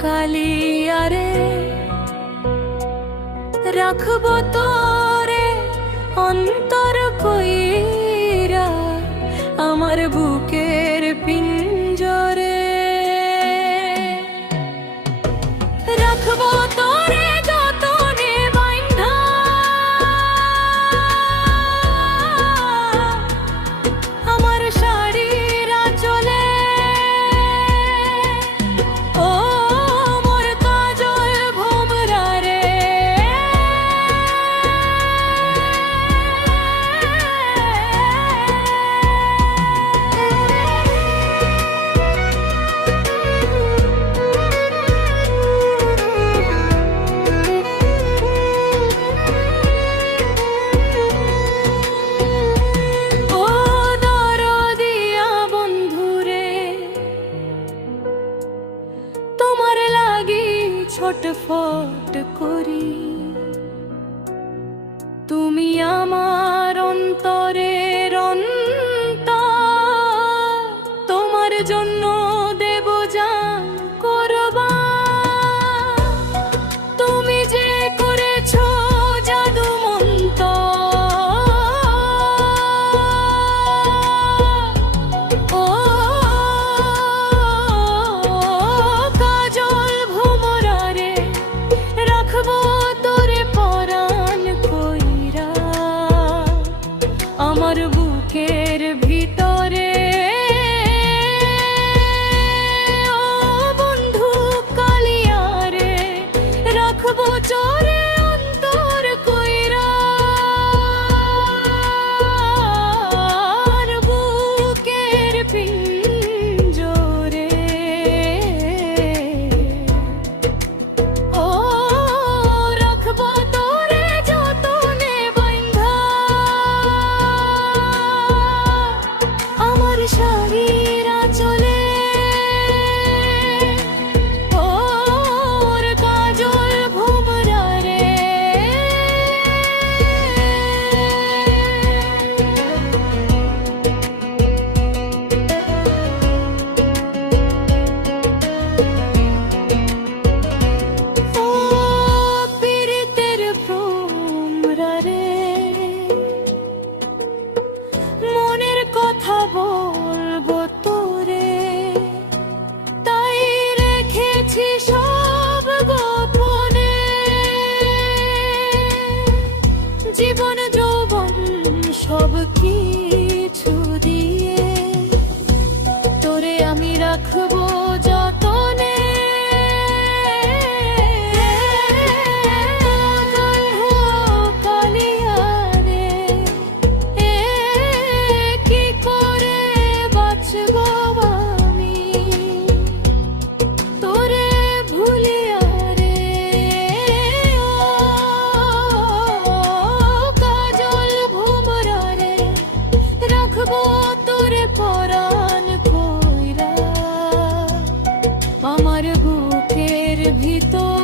কালিয়ারে রাখবো তোরে অন্তর কইরা আমার বুকের পিঞ্জরে রাখবো তোরে যতনে বাইন্ধা আমার শাড়ির আঁচলে ও মোর কাজল ভোমরা রে ও দরদিয়া বন্ধুরে তোমার লাগি ছটফট করি তুমি আমার অন্তরের অন্তর তোমার জন্য দেব জান কোরবান তুমি যে করেছো জাদু মন্তর ও কাজল ভোমরা রে রাখবো তোরে পরাণ কইরা আমার বুকের ভিতরে ও বন্ধু কালিয়ারে রাখবো চোরে অন্তর কইরা আর বুকের পিঞ্জরে ও রাখবো তোরে যতনে বাইন্ধা আমার শাড়ির আঁচলে ওর কাজল ভোমরা রে ও পীড়িতের ভ্রমরা রে মনের কথা বলবো তোরে তাই রেখেছি সব গোপনে জীবন যৌবন সব কিছু দিয়ে তোরে আমি রাখবো যতনে কালিয়ারে কি করে বাঁচবো আমি তোরে ভুলিয়া রে ও কাজল ভোমরা রে রাখবো তোরে পরাণ কইরা আমার বুকের ভিতর